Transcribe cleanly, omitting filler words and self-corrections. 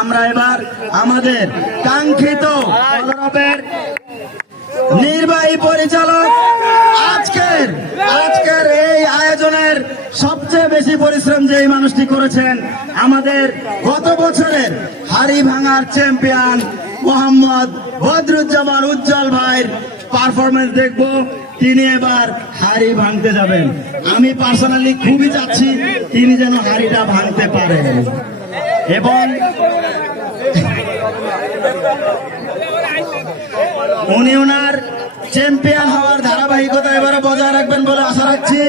আমরা এবার আমাদের কাঙ্ক্ষিত নির্বাহী পরিচালক আজকের এই আয়োজনের সবচেয়ে বেশি পরিশ্রম যে মানুষটি করেছেন, আমাদের গত বছরের হাড়ি ভাঙার চ্যাম্পিয়ন মোহাম্মদ বদরুজ্জামান উজ্জ্বল ভাইয়ের পারফরমেন্স দেখব। তিনি এবার হাড়ি ভাঙতে যাবেন। আমি পার্সোনালি খুবই চাচ্ছি তিনি যেন হাড়িটা ভাঙতে পারেন এবং উনি ওনার চ্যাম্পিয়ন হওয়ার ধারাবাহিকতা এবারে বজায় রাখবেন বলে আশা রাখছি।